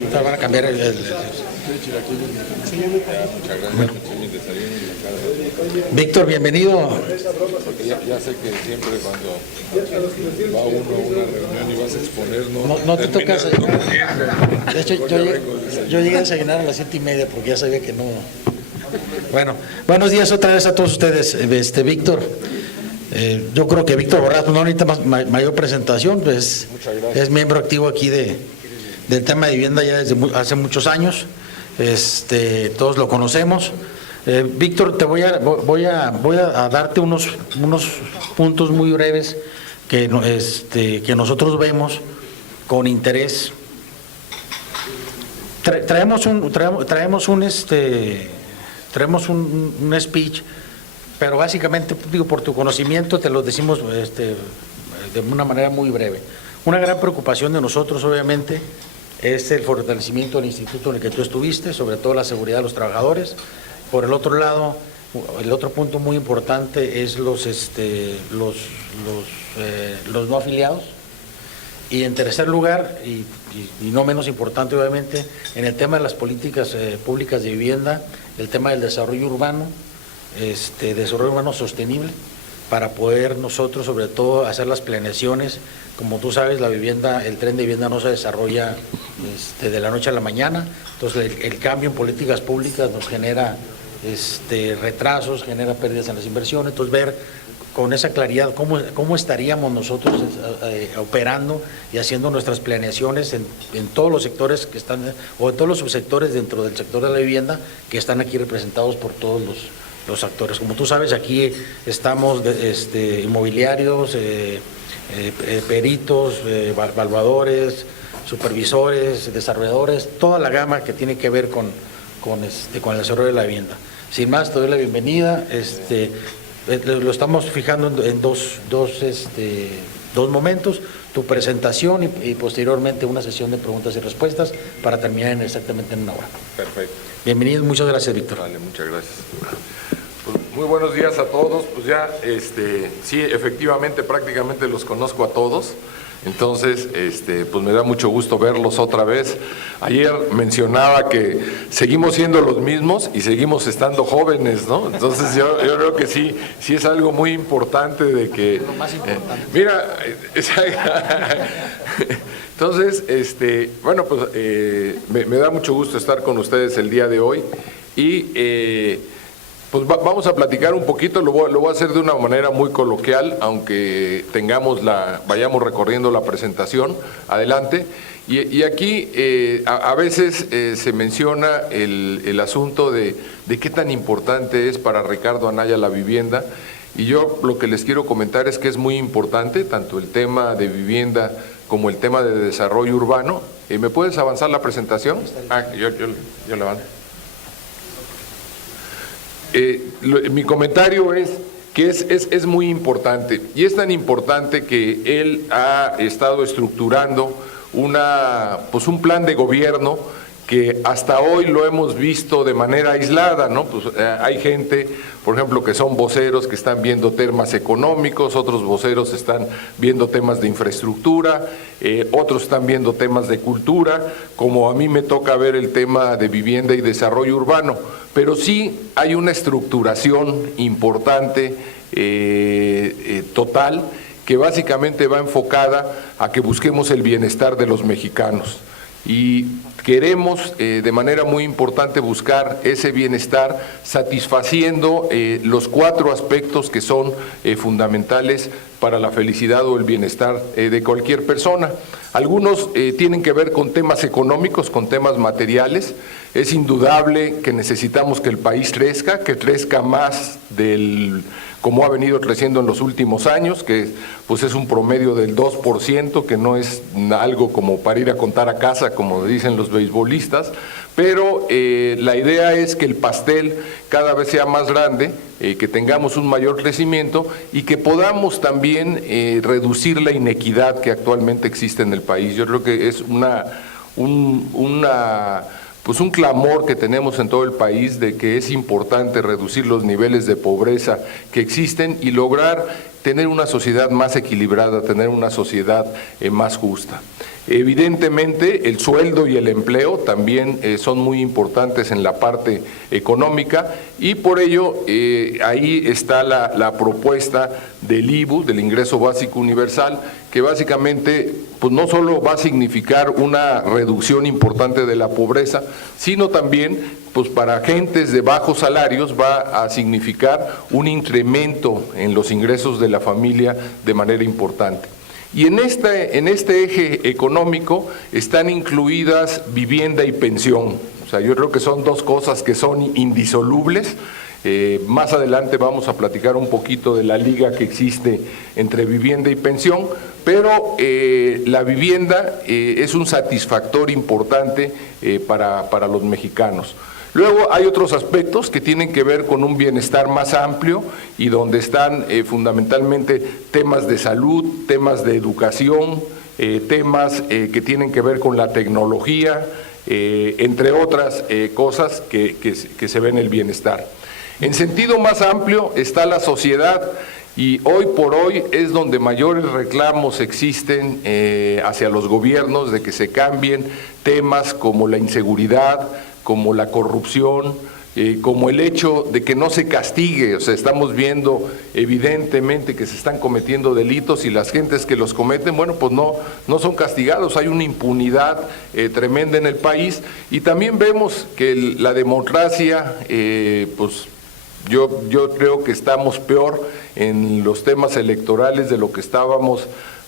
Van a cambiar Víctor, bienvenido. Porque ya sé que siempre cuando va uno a una reunión y vas a exponer, no te toca desayunar. De hecho, yo llegué a desayunar a las 7:30 porque ya sabía que no. Bueno, buenos días otra vez a todos ustedes. Víctor, yo creo que Víctor Borrás no necesita mayor presentación, pues es miembro activo aquí del tema de vivienda ya desde hace muchos años. Todos lo conocemos. Víctor, te voy a darte unos puntos muy breves que nosotros vemos con interés. Traemos un speech, pero básicamente, digo, por tu conocimiento te lo decimos de una manera muy breve. Una gran preocupación de nosotros, obviamente, es el fortalecimiento del instituto en el que tú estuviste, sobre todo la seguridad de los trabajadores. Por el otro lado, el otro punto muy importante es los no afiliados. Y en tercer lugar, y no menos importante obviamente, en el tema de las políticas públicas de vivienda, el tema del desarrollo urbano sostenible, para poder nosotros sobre todo hacer las planeaciones. Como tú sabes, la vivienda, el tren de vivienda no se desarrolla de la noche a la mañana, entonces el cambio en políticas públicas nos genera retrasos, genera pérdidas en las inversiones. Entonces ver con esa claridad cómo estaríamos nosotros operando y haciendo nuestras planeaciones en todos los sectores que están, o en todos los subsectores dentro del sector de la vivienda que están aquí representados por todos los actores. Como tú sabes, aquí estamos inmobiliarios, peritos, evaluadores, supervisores, desarrolladores, toda la gama que tiene que ver con el desarrollo de la vivienda. Sin más, te doy la bienvenida. Lo estamos fijando en dos momentos: tu presentación y posteriormente una sesión de preguntas y respuestas para terminar exactamente en una hora. Perfecto. Bienvenido, muchas gracias, Víctor. Vale, muchas gracias. Pues, muy buenos días a todos. Pues ya, sí, efectivamente, prácticamente los conozco a todos. Entonces, pues me da mucho gusto verlos otra vez. Ayer mencionaba que seguimos siendo los mismos y seguimos estando jóvenes, ¿no? Entonces yo creo que sí es algo muy importante de que... Lo más importante. Mira, entonces, bueno, pues me da mucho gusto estar con ustedes el día de hoy y... pues vamos a platicar un poquito, lo voy a hacer de una manera muy coloquial, aunque vayamos recorriendo la presentación. Adelante. Y aquí a veces se menciona el asunto de qué tan importante es para Ricardo Anaya la vivienda, y yo lo que les quiero comentar es que es muy importante, tanto el tema de vivienda como el tema de desarrollo urbano. ¿Me puedes avanzar la presentación? Yo levanto. Mi comentario es que es muy importante, y es tan importante que él ha estado estructurando un plan de gobierno que hasta hoy lo hemos visto de manera aislada, ¿no? Pues hay gente, por ejemplo, que son voceros que están viendo temas económicos, otros voceros están viendo temas de infraestructura, otros están viendo temas de cultura, como a mí me toca ver el tema de vivienda y desarrollo urbano, pero sí hay una estructuración importante, total, que básicamente va enfocada a que busquemos el bienestar de los mexicanos. Y queremos de manera muy importante buscar ese bienestar satisfaciendo los 4 aspectos que son fundamentales para la felicidad o el bienestar de cualquier persona. Algunos tienen que ver con temas económicos, con temas materiales. Es indudable que necesitamos que el país crezca más como ha venido creciendo en los últimos años, que pues es un promedio del 2%, que no es algo como para ir a contar a casa, como dicen los beisbolistas, pero la idea es que el pastel cada vez sea más grande, que tengamos un mayor crecimiento y que podamos también reducir la inequidad que actualmente existe en el país. Yo creo que es una pues un clamor que tenemos en todo el país de que es importante reducir los niveles de pobreza que existen y lograr tener una sociedad más equilibrada, tener una sociedad más justa. Evidentemente, el sueldo y el empleo también son muy importantes en la parte económica y por ello ahí está la propuesta del IBU, del Ingreso Básico Universal, que básicamente pues no solo va a significar una reducción importante de la pobreza, sino también pues para gentes de bajos salarios va a significar un incremento en los ingresos de la familia de manera importante. Y en este eje económico están incluidas vivienda y pensión. O sea, yo creo que son dos cosas que son indisolubles. Más adelante vamos a platicar un poquito de la liga que existe entre vivienda y pensión, pero la vivienda es un satisfactor importante para los mexicanos. Luego hay otros aspectos que tienen que ver con un bienestar más amplio y donde están fundamentalmente temas de salud, temas de educación, temas que tienen que ver con la tecnología, entre otras cosas que se ven en el bienestar. En sentido más amplio está la sociedad y hoy por hoy es donde mayores reclamos existen hacia los gobiernos de que se cambien temas como la inseguridad, como la corrupción, como el hecho de que no se castigue. O sea, estamos viendo evidentemente que se están cometiendo delitos y las gentes que los cometen, bueno, pues no son castigados, hay una impunidad tremenda en el país y también vemos que la democracia, pues yo creo que estamos peor en los temas electorales de lo que estábamos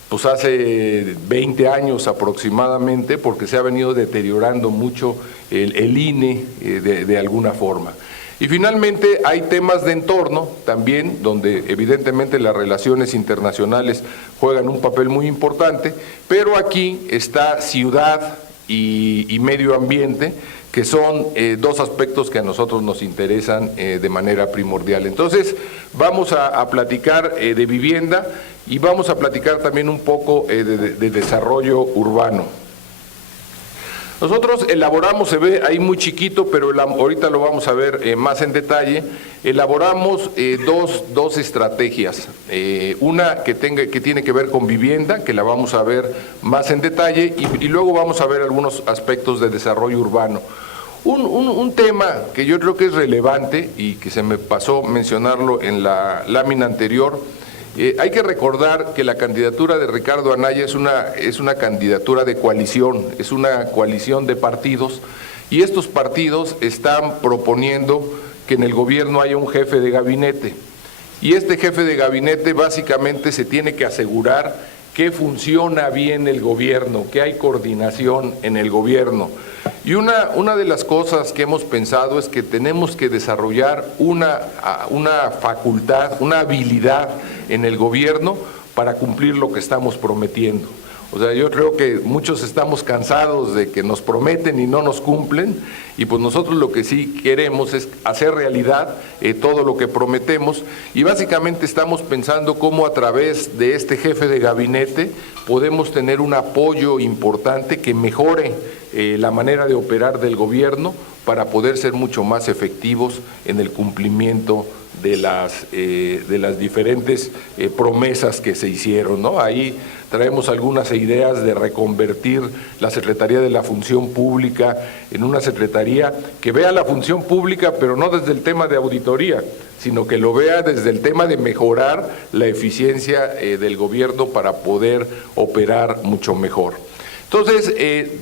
pues hace 20 años aproximadamente, porque se ha venido deteriorando mucho el INE de alguna forma. Y finalmente hay temas de entorno también, donde evidentemente las relaciones internacionales juegan un papel muy importante, pero aquí está ciudad y medio ambiente, que son dos aspectos que a nosotros nos interesan de manera primordial. Entonces, vamos a platicar de vivienda y vamos a platicar también un poco de desarrollo urbano. Nosotros elaboramos, se ve ahí muy chiquito, pero ahorita lo vamos a ver más en detalle, elaboramos dos estrategias, una que tiene que ver con vivienda, que la vamos a ver más en detalle, y luego vamos a ver algunos aspectos de desarrollo urbano. Un tema que yo creo que es relevante y que se me pasó mencionarlo en la lámina anterior, hay que recordar que la candidatura de Ricardo Anaya es una candidatura de coalición, es una coalición de partidos y estos partidos están proponiendo que en el gobierno haya un jefe de gabinete y este jefe de gabinete básicamente se tiene que asegurar que funciona bien el gobierno, que hay coordinación en el gobierno. Y una de las cosas que hemos pensado es que tenemos que desarrollar una facultad, una habilidad en el gobierno para cumplir lo que estamos prometiendo. O sea, yo creo que muchos estamos cansados de que nos prometen y no nos cumplen, y pues nosotros lo que sí queremos es hacer realidad todo lo que prometemos, y básicamente estamos pensando cómo a través de este jefe de gabinete podemos tener un apoyo importante que mejore la manera de operar del gobierno para poder ser mucho más efectivos en el cumplimiento de las diferentes promesas que se hicieron, ¿no? Ahí traemos algunas ideas de reconvertir la Secretaría de la Función Pública en una secretaría que vea la función pública, pero no desde el tema de auditoría, sino que lo vea desde el tema de mejorar la eficiencia del gobierno para poder operar mucho mejor. Entonces,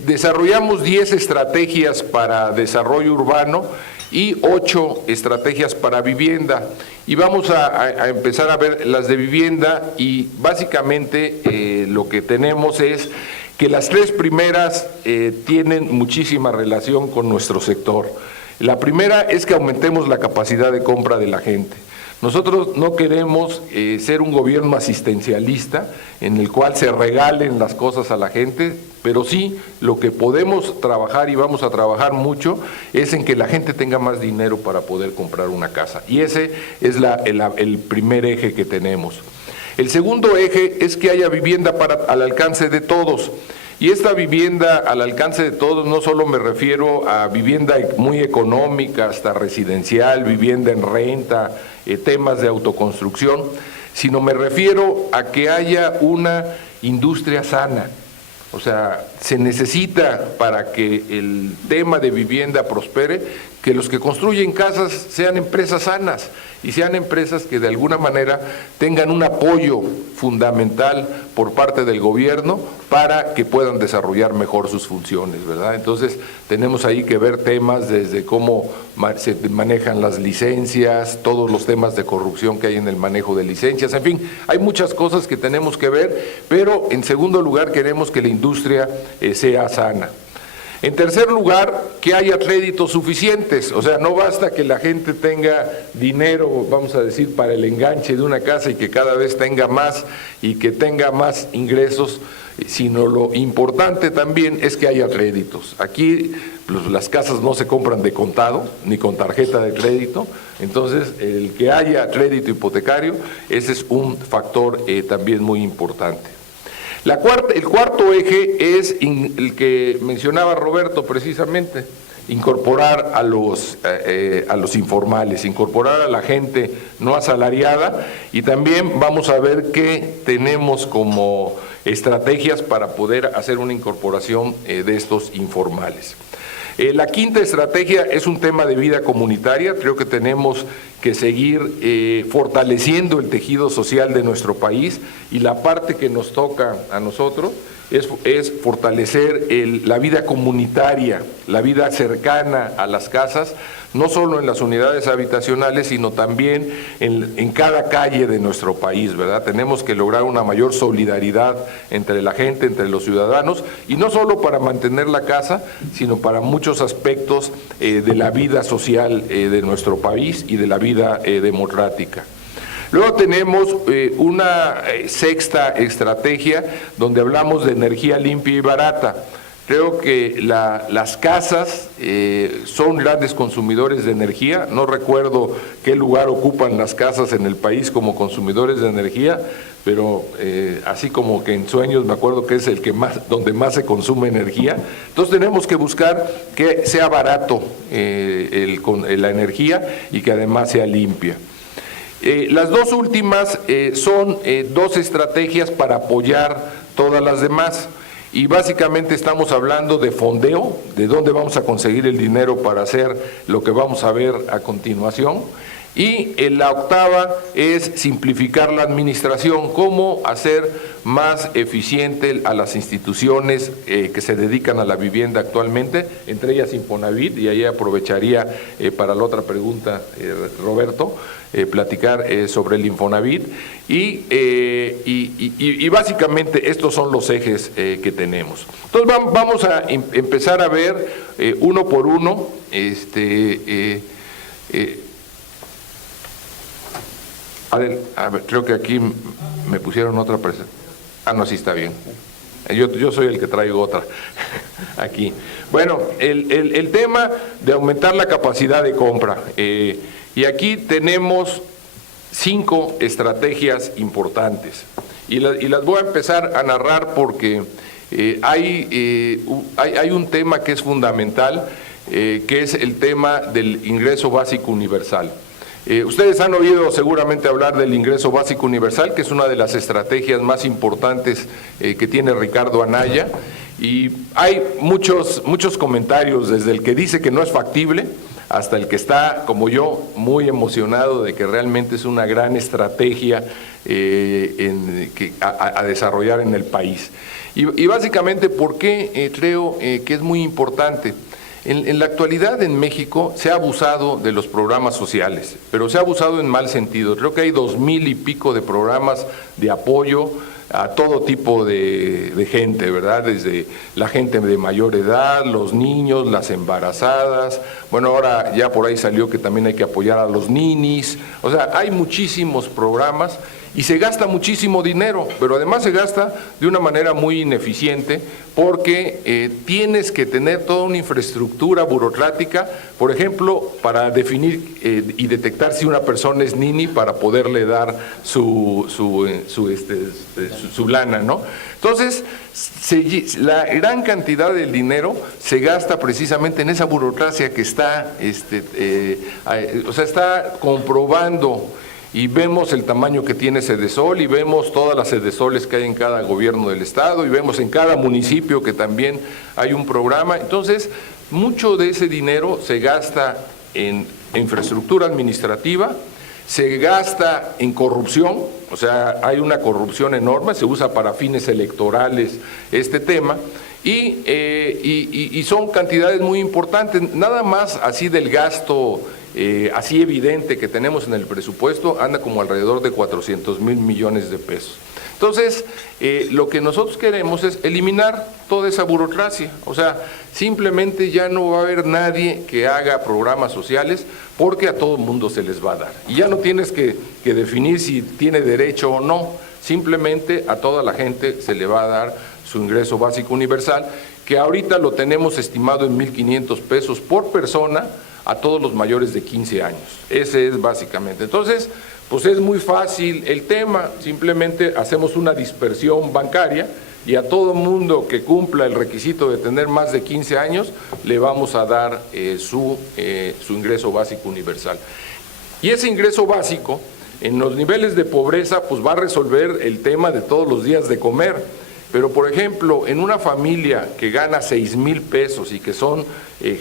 desarrollamos 10 estrategias para desarrollo urbano y 8 estrategias para vivienda. Y vamos a empezar a ver las de vivienda y básicamente lo que tenemos es que las 3 primeras tienen muchísima relación con nuestro sector. La primera es que aumentemos la capacidad de compra de la gente. Nosotros no queremos ser un gobierno asistencialista en el cual se regalen las cosas a la gente, pero sí lo que podemos trabajar y vamos a trabajar mucho es en que la gente tenga más dinero para poder comprar una casa. Y ese es el primer eje que tenemos. El segundo eje es que haya vivienda al alcance de todos. Y esta vivienda al alcance de todos, no solo me refiero a vivienda muy económica, hasta residencial, vivienda en renta, temas de autoconstrucción, sino me refiero a que haya una industria sana. O sea, se necesita para que el tema de vivienda prospere, que los que construyen casas sean empresas sanas y sean empresas que de alguna manera tengan un apoyo fundamental por parte del gobierno para que puedan desarrollar mejor sus funciones, ¿verdad? Entonces, tenemos ahí que ver temas desde cómo se manejan las licencias, todos los temas de corrupción que hay en el manejo de licencias, en fin, hay muchas cosas que tenemos que ver, pero en segundo lugar queremos que la industria sea sana. En tercer lugar, que haya créditos suficientes, o sea, no basta que la gente tenga dinero, vamos a decir, para el enganche de una casa y que cada vez tenga más y que tenga más ingresos, sino lo importante también es que haya créditos. Aquí pues, las casas no se compran de contado ni con tarjeta de crédito, entonces el que haya crédito hipotecario, ese es un factor también muy importante. El cuarto eje es el que mencionaba Roberto precisamente, incorporar a los informales, incorporar a la gente no asalariada, y también vamos a ver qué tenemos como estrategias para poder hacer una incorporación de estos informales. La quinta estrategia es un tema de vida comunitaria. Creo que tenemos que seguir fortaleciendo el tejido social de nuestro país, y la parte que nos toca a nosotros es fortalecer la vida comunitaria, la vida cercana a las casas, no solo en las unidades habitacionales, sino también en cada calle de nuestro país, ¿verdad? Tenemos que lograr una mayor solidaridad entre la gente, entre los ciudadanos, y no solo para mantener la casa, sino para muchos aspectos de la vida social de nuestro país y de la vida democrática. Luego tenemos una sexta estrategia donde hablamos de energía limpia y barata. Creo que las casas son grandes consumidores de energía. No recuerdo qué lugar ocupan las casas en el país como consumidores de energía, pero así como que en sueños me acuerdo que es donde más se consume energía. Entonces tenemos que buscar que sea barato la energía y que además sea limpia. Las dos últimas son dos estrategias para apoyar todas las demás. Y básicamente estamos hablando de fondeo, de dónde vamos a conseguir el dinero para hacer lo que vamos a ver a continuación. Y la octava es simplificar la administración, cómo hacer más eficiente a las instituciones que se dedican a la vivienda actualmente, entre ellas Infonavit, y ahí aprovecharía para la otra pregunta, Roberto, platicar sobre el Infonavit, y básicamente estos son los ejes que tenemos. Entonces vamos a empezar a ver uno por uno, a ver, creo que aquí me pusieron otra presentación. Ah, no, sí está bien. Yo soy el que traigo otra aquí. Bueno, el tema de aumentar la capacidad de compra. Y aquí tenemos 5 estrategias importantes. Y las voy a empezar a narrar porque hay un tema que es fundamental, que es el tema del ingreso básico universal. Ustedes han oído seguramente hablar del ingreso básico universal, que es una de las estrategias más importantes que tiene Ricardo Anaya, y hay muchos comentarios, desde el que dice que no es factible hasta el que está, como yo, muy emocionado de que realmente es una gran estrategia a desarrollar en el país. Y básicamente, ¿por qué creo que es muy importante? En la actualidad en México se ha abusado de los programas sociales, pero se ha abusado en mal sentido. Creo que hay 2,000 y pico de programas de apoyo a todo tipo de gente, ¿verdad? Desde la gente de mayor edad, los niños, las embarazadas. Bueno, ahora ya por ahí salió que también hay que apoyar a los ninis. O sea, hay muchísimos programas Y se gasta muchísimo dinero, pero además se gasta de una manera muy ineficiente porque tienes que tener toda una infraestructura burocrática, por ejemplo, para definir y detectar si una persona es nini para poderle dar su lana, ¿no? Entonces, la gran cantidad del dinero se gasta precisamente en esa burocracia que está, está comprobando. Y vemos el tamaño que tiene Sedesol y vemos todas las Sedesoles que hay en cada gobierno del estado y vemos en cada municipio que también hay un programa. Entonces, mucho de ese dinero se gasta en infraestructura administrativa, se gasta en corrupción, o sea, hay una corrupción enorme, se usa para fines electorales este tema. Y son cantidades muy importantes, nada más así del gasto así evidente que tenemos en el presupuesto, anda como alrededor de 400,000 millones de pesos. Entonces, lo que nosotros queremos es eliminar toda esa burocracia, o sea, simplemente ya no va a haber nadie que haga programas sociales porque a todo el mundo se les va a dar. Y ya no tienes que definir si tiene derecho o no, simplemente a toda la gente se le va a dar su ingreso básico universal, que ahorita lo tenemos estimado en 1,500 pesos por persona a todos los mayores de 15 años. Ese es básicamente. Entonces, pues es muy fácil el tema, simplemente hacemos una dispersión bancaria y a todo mundo que cumpla el requisito de tener más de 15 años le vamos a dar su ingreso básico universal. Y ese ingreso básico, en los niveles de pobreza, pues va a resolver el tema de todos los días de comer. Pero, por ejemplo, en una familia que gana 6,000 pesos y que son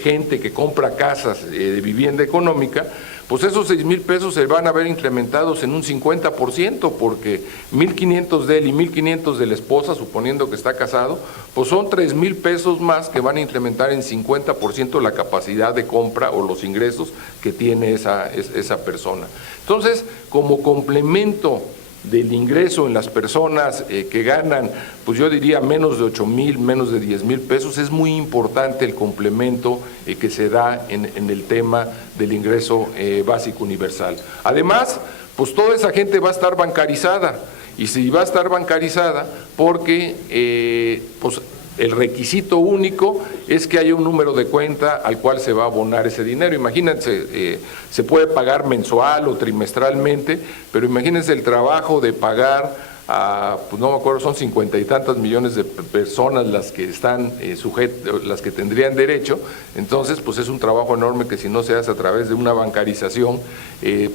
gente que compra casas de vivienda económica, pues esos 6,000 pesos se van a ver incrementados en un 50%, porque 1,500 de él y 1,500 de la esposa, suponiendo que está casado, pues son 3,000 pesos más que van a incrementar en 50% la capacidad de compra o los ingresos que tiene esa persona. Entonces, como complemento del ingreso en las personas que ganan, pues yo diría menos de 8,000, menos de 10,000 pesos, es muy importante el complemento que se da en el tema del ingreso básico universal. Además, pues toda esa gente va a estar bancarizada, y si va a estar bancarizada porque pues el requisito único es que haya un número de cuenta al cual se va a abonar ese dinero. Imagínense, se puede pagar mensual o trimestralmente, pero imagínense el trabajo de pagar a, pues no me acuerdo, son 50 y tantas millones de personas las que están las que tendrían derecho. Entonces, pues es un trabajo enorme que si no se hace a través de una bancarización,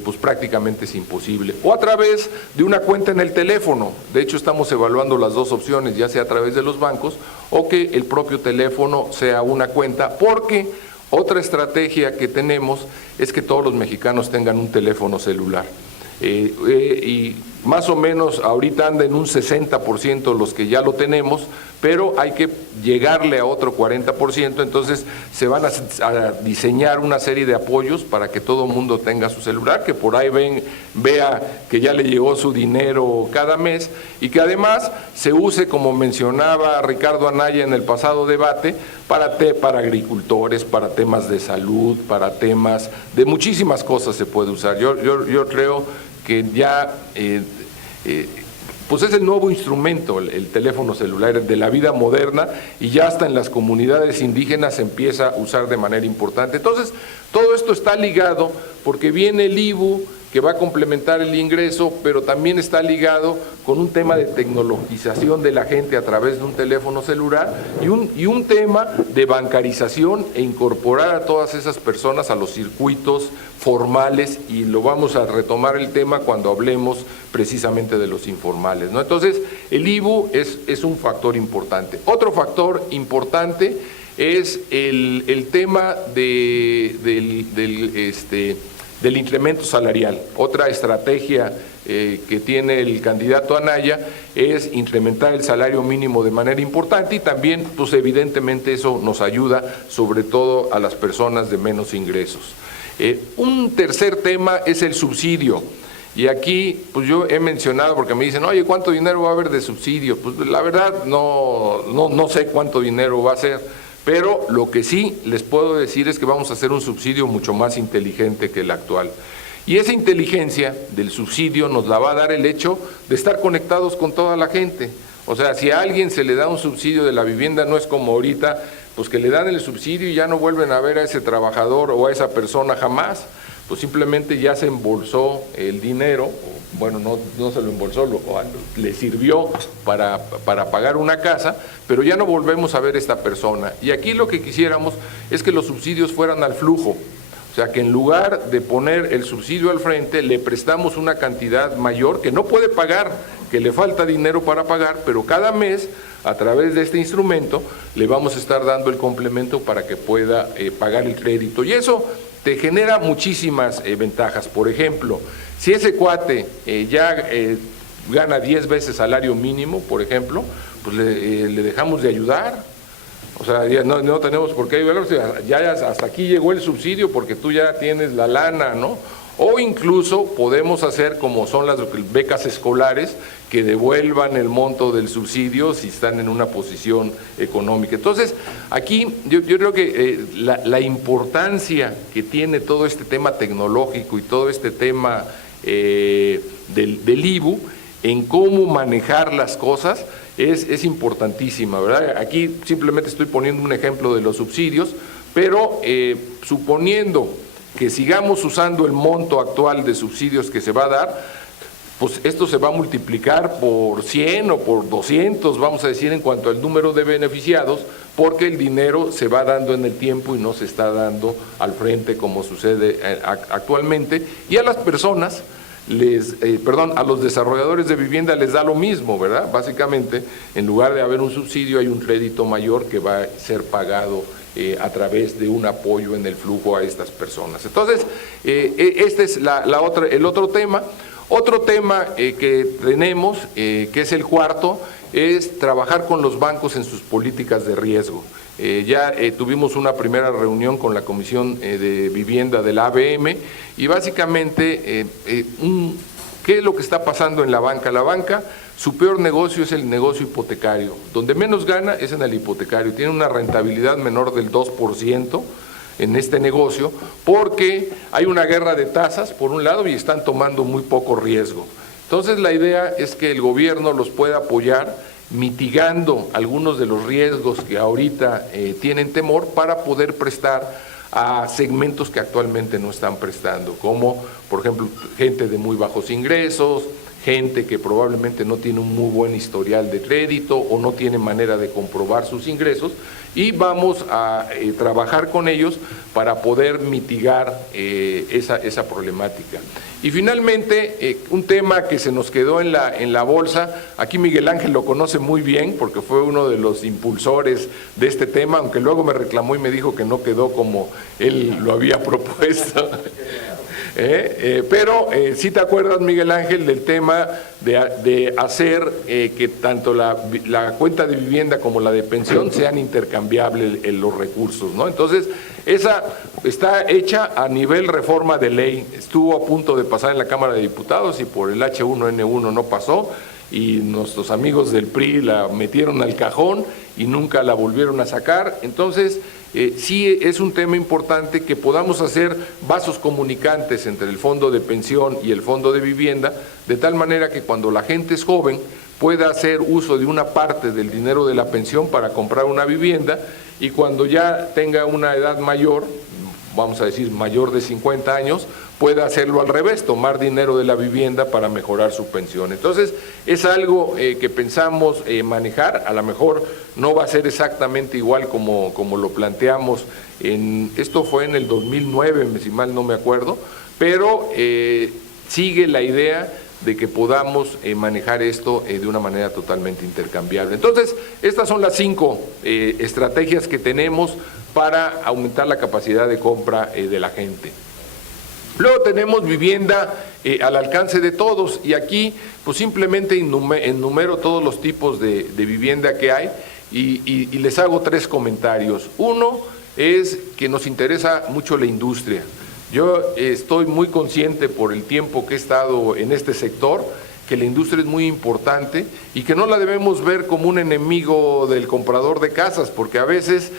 pues prácticamente es imposible. O a través de una cuenta en el teléfono. De hecho, estamos evaluando las dos opciones, ya sea a través de los bancos o que el propio teléfono sea una cuenta, porque otra estrategia que tenemos es que todos los mexicanos tengan un teléfono celular. Y más o menos ahorita anda en un 60% los que ya lo tenemos, pero hay que llegarle a otro 40%, entonces se van a diseñar una serie de apoyos para que todo el mundo tenga su celular, que por ahí vea que ya le llegó su dinero cada mes y que además se use, como mencionaba Ricardo Anaya en el pasado debate, para agricultores, para temas de salud, para temas de muchísimas cosas se puede usar. Yo creo que ya pues es el nuevo instrumento, el teléfono celular de la vida moderna, y ya hasta en las comunidades indígenas se empieza a usar de manera importante. Entonces, todo esto está ligado porque viene el IBU, que va a complementar el ingreso, pero también está ligado con un tema de tecnologización de la gente a través de un teléfono celular y un tema de bancarización e incorporar a todas esas personas a los circuitos formales, y lo vamos a retomar el tema cuando hablemos precisamente de los informales, ¿no? Entonces, el IBU es un factor importante. Otro factor importante es el tema del incremento salarial. Otra estrategia que tiene el candidato Anaya es incrementar el salario mínimo de manera importante, y también, pues evidentemente eso nos ayuda sobre todo a las personas de menos ingresos. Un tercer tema es el subsidio. Y aquí, pues yo he mencionado, porque me dicen, oye, ¿cuánto dinero va a haber de subsidio? Pues la verdad no sé cuánto dinero va a ser, pero lo que sí les puedo decir es que vamos a hacer un subsidio mucho más inteligente que el actual. Y esa inteligencia del subsidio nos la va a dar el hecho de estar conectados con toda la gente. O sea, si a alguien se le da un subsidio de la vivienda, no es como ahorita, pues que le dan el subsidio y ya no vuelven a ver a ese trabajador o a esa persona jamás, pues simplemente ya se embolsó el dinero, bueno, no se lo embolsó, le sirvió para pagar una casa, pero ya no volvemos a ver a esta persona. Y aquí lo que quisiéramos es que los subsidios fueran al flujo. O sea, que en lugar de poner el subsidio al frente, le prestamos una cantidad mayor que no puede pagar, que le falta dinero para pagar, pero cada mes, a través de este instrumento, le vamos a estar dando el complemento para que pueda pagar el crédito. Y eso te genera muchísimas ventajas. Por ejemplo, si ese cuate gana 10 veces salario mínimo, por ejemplo, pues le dejamos de ayudar. O sea, ya no tenemos por qué ayudarlo, ya hasta aquí llegó el subsidio porque tú ya tienes la lana, ¿no? O incluso podemos hacer como son las becas escolares, que devuelvan el monto del subsidio si están en una posición económica. Entonces, aquí yo creo que la importancia que tiene todo este tema tecnológico y todo este tema del IBU en cómo manejar las cosas es importantísima, ¿verdad? Aquí simplemente estoy poniendo un ejemplo de los subsidios, pero suponiendo que sigamos usando el monto actual de subsidios que se va a dar, pues esto se va a multiplicar por 100 o por 200, vamos a decir, en cuanto al número de beneficiados, porque el dinero se va dando en el tiempo y no se está dando al frente como sucede actualmente, y a las personas, a los desarrolladores de vivienda les da lo mismo, ¿verdad? Básicamente, en lugar de haber un subsidio, hay un crédito mayor que va a ser pagado a través de un apoyo en el flujo a estas personas. Entonces, este es el otro tema. Otro tema que tenemos, que es el cuarto, es trabajar con los bancos en sus políticas de riesgo. Ya tuvimos una primera reunión con la Comisión de Vivienda de la ABM y básicamente, ¿qué es lo que está pasando en la banca? La banca, su peor negocio es el negocio hipotecario. Donde menos gana es en el hipotecario. Tiene una rentabilidad menor del 2% en este negocio porque hay una guerra de tasas por un lado y están tomando muy poco riesgo. Entonces la idea es que el gobierno los pueda apoyar mitigando algunos de los riesgos que ahorita tienen temor para poder prestar a segmentos que actualmente no están prestando, como por ejemplo gente de muy bajos ingresos, gente que probablemente no tiene un muy buen historial de crédito o no tiene manera de comprobar sus ingresos, y vamos a trabajar con ellos para poder mitigar esa problemática. Y finalmente, un tema que se nos quedó en la bolsa, aquí Miguel Ángel lo conoce muy bien porque fue uno de los impulsores de este tema, aunque luego me reclamó y me dijo que no quedó como él lo había propuesto. Pero ¿sí te acuerdas, Miguel Ángel, del tema de hacer que tanto la cuenta de vivienda como la de pensión sean intercambiables en los recursos, ¿no? Entonces, esa está hecha a nivel reforma de ley, estuvo a punto de pasar en la Cámara de Diputados y por el H1N1 no pasó, y nuestros amigos del PRI la metieron al cajón y nunca la volvieron a sacar. Entonces, sí es un tema importante que podamos hacer vasos comunicantes entre el fondo de pensión y el fondo de vivienda, de tal manera que cuando la gente es joven pueda hacer uso de una parte del dinero de la pensión para comprar una vivienda, y cuando ya tenga una edad mayor, vamos a decir mayor de 50 años, pueda hacerlo al revés, tomar dinero de la vivienda para mejorar su pensión. Entonces, es algo que pensamos manejar, a lo mejor no va a ser exactamente igual como lo planteamos, esto fue en el 2009, si mal no me acuerdo, pero sigue la idea de que podamos manejar esto de una manera totalmente intercambiable. Entonces, estas son las 5 estrategias que tenemos para aumentar la capacidad de compra de la gente. Luego tenemos vivienda al alcance de todos, y aquí pues simplemente enumero todos los tipos de vivienda que hay y les hago 3 comentarios. Uno es que nos interesa mucho la industria. Yo estoy muy consciente por el tiempo que he estado en este sector que la industria es muy importante y que no la debemos ver como un enemigo del comprador de casas, porque a veces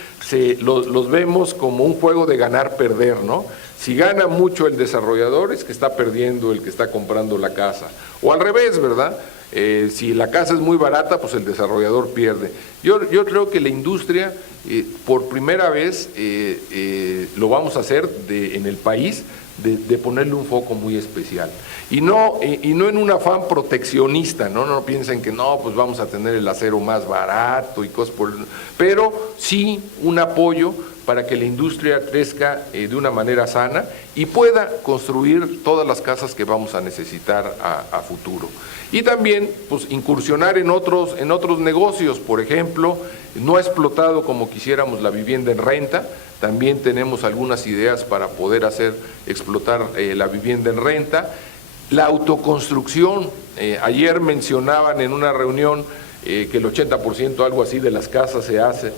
los vemos como un juego de ganar-perder, ¿no? Si gana mucho el desarrollador, es que está perdiendo el que está comprando la casa. O al revés, ¿verdad? Si la casa es muy barata, pues el desarrollador pierde. Yo creo que la industria, por primera vez, lo vamos a hacer en el país, de ponerle un foco muy especial. Y no en un afán proteccionista, ¿no? No piensen que no, pues vamos a tener el acero más barato y cosas por... Pero sí un apoyo para que la industria crezca de una manera sana y pueda construir todas las casas que vamos a necesitar a futuro. Y también, pues, incursionar en otros negocios, por ejemplo, no ha explotado como quisiéramos la vivienda en renta. También tenemos algunas ideas para poder explotar la vivienda en renta. La autoconstrucción, ayer mencionaban en una reunión que el 80%, algo así, de las casas se hace.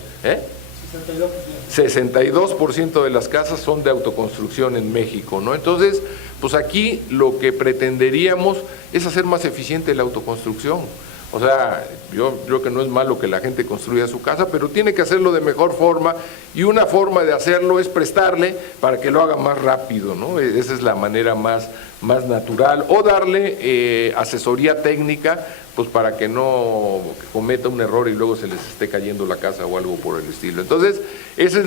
62% de las casas son de autoconstrucción en México, ¿no? Entonces, pues aquí lo que pretenderíamos es hacer más eficiente la autoconstrucción. O sea, yo creo que no es malo que la gente construya su casa, pero tiene que hacerlo de mejor forma, y una forma de hacerlo es prestarle para que lo haga más rápido, ¿no? Esa es la manera más natural, o darle asesoría técnica, pues para que no cometa un error y luego se les esté cayendo la casa o algo por el estilo. Entonces, ese es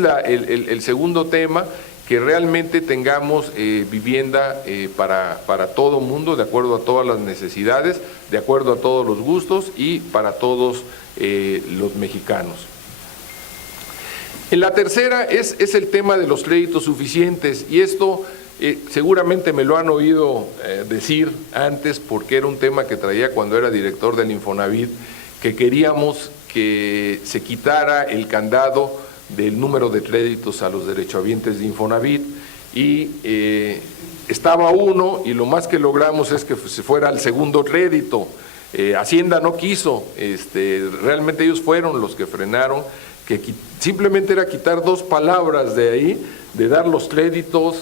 el segundo tema, que realmente tengamos vivienda para todo mundo, de acuerdo a todas las necesidades, de acuerdo a todos los gustos y para todos los mexicanos. En la tercera es el tema de los créditos suficientes, y esto seguramente me lo han oído decir antes, porque era un tema que traía cuando era director del Infonavit, que queríamos que se quitara el candado del número de créditos a los derechohabientes de Infonavit, y estaba uno, y lo más que logramos es que se fuera al segundo crédito. Hacienda no quiso, realmente ellos fueron los que frenaron, que simplemente era quitar dos palabras de ahí, de dar los créditos,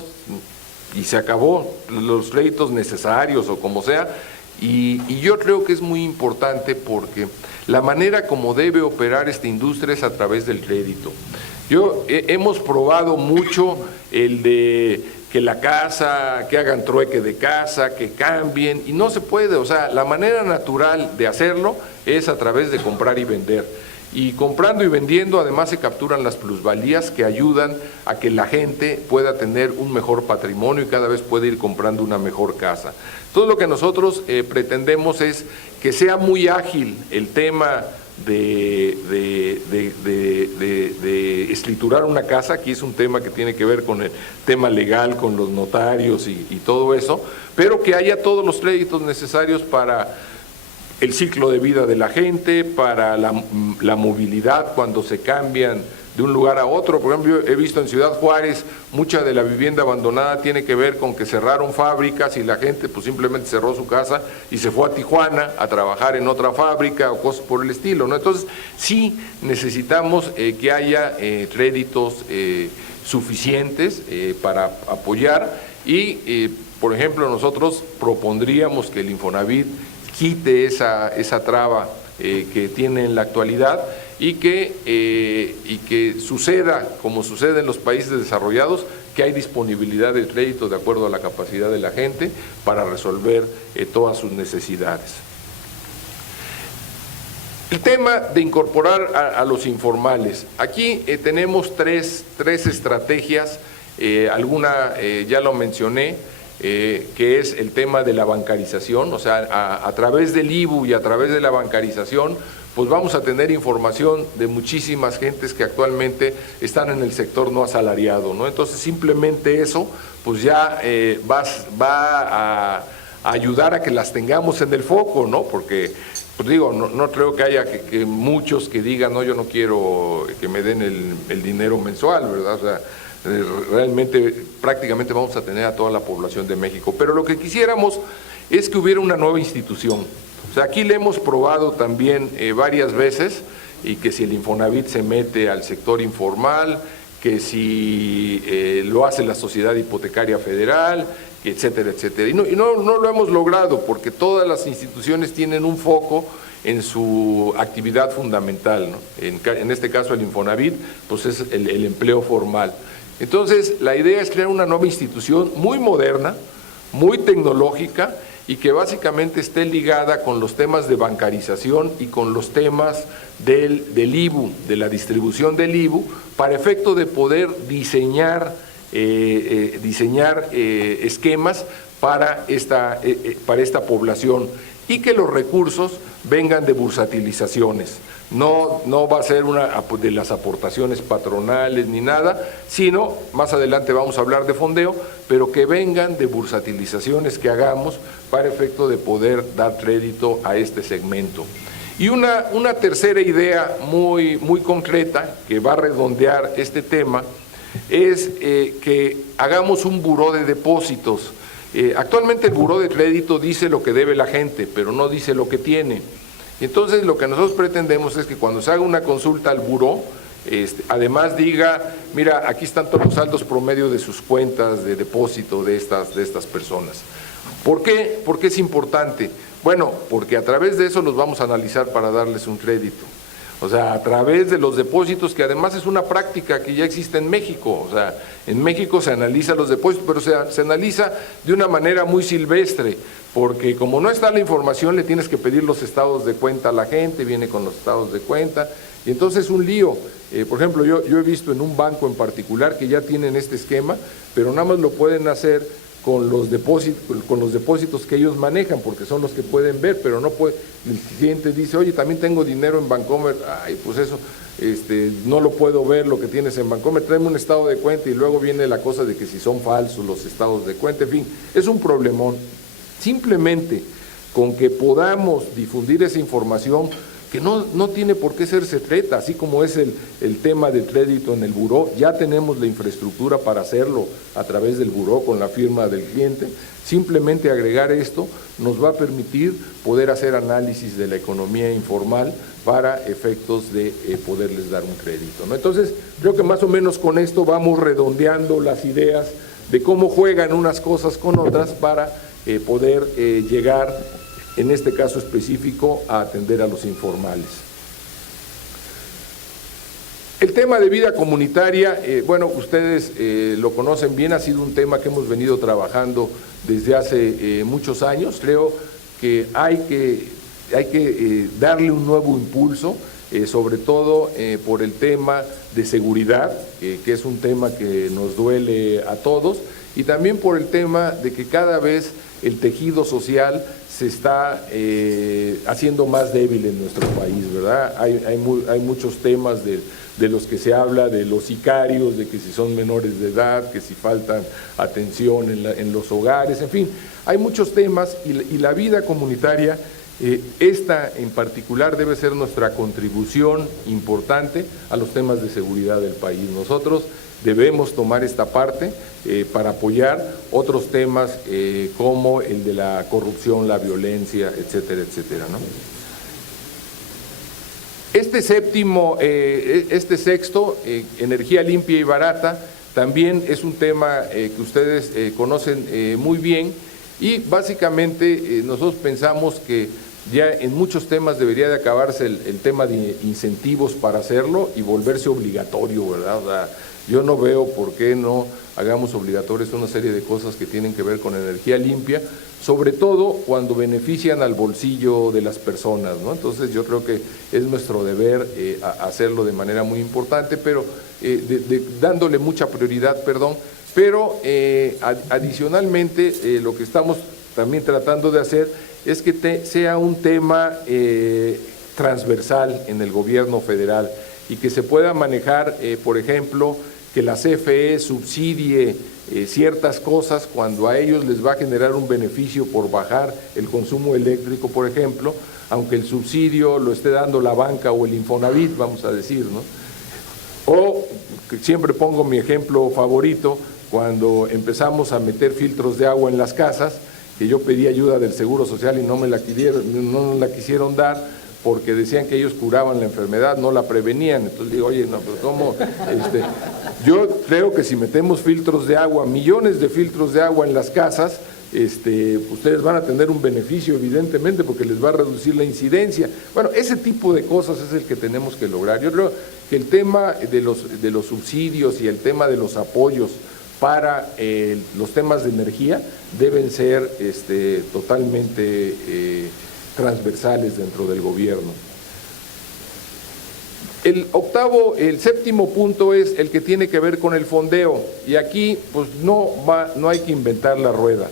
y se acabó, los créditos necesarios o como sea. Y yo creo que es muy importante, porque la manera como debe operar esta industria es a través del crédito. Hemos probado mucho el de que la casa, que hagan trueque de casa, que cambien, y no se puede. O sea, la manera natural de hacerlo es a través de comprar y vender. Y comprando y vendiendo, además, se capturan las plusvalías que ayudan a que la gente pueda tener un mejor patrimonio y cada vez pueda ir comprando una mejor casa. Todo lo que nosotros pretendemos es que sea muy ágil el tema de escriturar una casa. Aquí es un tema que tiene que ver con el tema legal, con los notarios y todo eso, pero que haya todos los créditos necesarios para el ciclo de vida de la gente, para la movilidad cuando se cambian de un lugar a otro. Por ejemplo, yo he visto en Ciudad Juárez, mucha de la vivienda abandonada tiene que ver con que cerraron fábricas y la gente pues simplemente cerró su casa y se fue a Tijuana a trabajar en otra fábrica o cosas por el estilo, ¿no? Entonces, sí necesitamos que haya créditos suficientes para apoyar, y, por ejemplo, nosotros propondríamos que el Infonavit quite esa traba que tiene en la actualidad, y que suceda como sucede en los países desarrollados, que hay disponibilidad de crédito de acuerdo a la capacidad de la gente para resolver todas sus necesidades. El tema de incorporar a los informales. Aquí tenemos tres estrategias, alguna ya lo mencioné, que es el tema de la bancarización. O sea, a través del IBU y a través de la bancarización, pues vamos a tener información de muchísimas gentes que actualmente están en el sector no asalariado, ¿no? Entonces, simplemente eso, pues ya va a ayudar a que las tengamos en el foco, ¿no? Porque, pues digo, no creo que haya que muchos que digan, no, yo no quiero que me den el dinero mensual, ¿verdad? O sea, realmente prácticamente vamos a tener a toda la población de México, pero lo que quisiéramos es que hubiera una nueva institución. O sea, aquí le hemos probado también varias veces, y que si el Infonavit se mete al sector informal, que si lo hace la Sociedad Hipotecaria Federal, etcétera, etcétera. Y no lo hemos logrado porque todas las instituciones tienen un foco en su actividad fundamental, ¿no? En este caso el Infonavit, pues es el empleo formal. Entonces, la idea es crear una nueva institución muy moderna, muy tecnológica y que básicamente esté ligada con los temas de bancarización y con los temas del IBU, de la distribución del IBU, para efecto de poder diseñar esquemas para esta población y que los recursos vengan de bursatilizaciones. No va a ser una de las aportaciones patronales ni nada, sino, más adelante vamos a hablar de fondeo, pero que vengan de bursatilizaciones que hagamos para efecto de poder dar crédito a este segmento. Y una tercera idea muy concreta que va a redondear este tema es que hagamos un buró de depósitos. Actualmente el buró de crédito dice lo que debe la gente, pero no dice lo que tiene. Entonces lo que nosotros pretendemos es que cuando se haga una consulta al buró, además diga, mira, aquí están todos los saldos promedio de sus cuentas de depósito de estas personas. ¿Por qué? ¿Por qué es importante? Bueno, porque a través de eso los vamos a analizar para darles un crédito. O sea, a través de los depósitos, que además es una práctica que ya existe en México. O sea, en México se analiza los depósitos, pero se analiza de una manera muy silvestre, porque como no está la información, le tienes que pedir los estados de cuenta a la gente, viene con los estados de cuenta, y entonces es un lío. Por ejemplo, yo he visto en un banco en particular que ya tienen este esquema, pero nada más lo pueden hacer con los depósitos que ellos manejan, porque son los que pueden ver, pero no puede. El cliente dice, oye, también tengo dinero en Bancomer, ay, pues eso, no lo puedo ver lo que tienes en Bancomer, tráeme un estado de cuenta, y luego viene la cosa de que si son falsos los estados de cuenta, en fin, es un problemón. Simplemente con que podamos difundir esa información, que no tiene por qué ser secreta, así como es el tema del crédito en el buró, ya tenemos la infraestructura para hacerlo a través del buró con la firma del cliente. Simplemente agregar esto nos va a permitir poder hacer análisis de la economía informal para efectos de poderles dar un crédito, ¿no? Entonces, creo que más o menos con esto vamos redondeando las ideas de cómo juegan unas cosas con otras para poder llegar, en este caso específico, a atender a los informales. El tema de vida comunitaria, bueno, ustedes lo conocen bien, ha sido un tema que hemos venido trabajando desde hace muchos años. Creo que hay que darle un nuevo impulso, sobre todo por el tema de seguridad, que es un tema que nos duele a todos, y también por el tema de que cada vez el tejido social se está haciendo más débil en nuestro país, ¿verdad? Hay muchos temas de los que se habla, de los sicarios, de que si son menores de edad, que si faltan atención en los hogares, en fin, hay muchos temas y la vida comunitaria, esta en particular debe ser nuestra contribución importante a los temas de seguridad del país. Nosotros debemos tomar esta parte para apoyar otros temas como el de la corrupción, la violencia, etcétera, etcétera, ¿no? Este sexto, energía limpia y barata, también es un tema que ustedes conocen muy bien, y básicamente nosotros pensamos que ya en muchos temas debería de acabarse el tema de incentivos para hacerlo y volverse obligatorio, ¿verdad? O sea, yo no veo por qué no hagamos obligatorios una serie de cosas que tienen que ver con energía limpia, sobre todo cuando benefician al bolsillo de las personas, ¿no? Entonces yo creo que es nuestro deber hacerlo de manera muy importante, pero dándole mucha prioridad, pero adicionalmente lo que estamos también tratando de hacer es que sea un tema transversal en el gobierno federal y que se pueda manejar, por ejemplo, que la CFE subsidie ciertas cosas cuando a ellos les va a generar un beneficio por bajar el consumo eléctrico, por ejemplo, aunque el subsidio lo esté dando la banca o el Infonavit, vamos a decir, ¿no? O, siempre pongo mi ejemplo favorito, cuando empezamos a meter filtros de agua en las casas, que yo pedí ayuda del Seguro Social y no me la quisieron dar, porque decían que ellos curaban la enfermedad, no la prevenían. Entonces digo, oye, no, pero ¿cómo? Yo creo que si metemos filtros de agua, millones de filtros de agua en las casas, ustedes van a tener un beneficio evidentemente porque les va a reducir la incidencia. Bueno, ese tipo de cosas es el que tenemos que lograr. Yo creo que el tema de los subsidios y el tema de los apoyos para los temas de energía deben ser totalmente transversales dentro del gobierno. El séptimo punto es el que tiene que ver con el fondeo, y aquí pues no hay que inventar la rueda.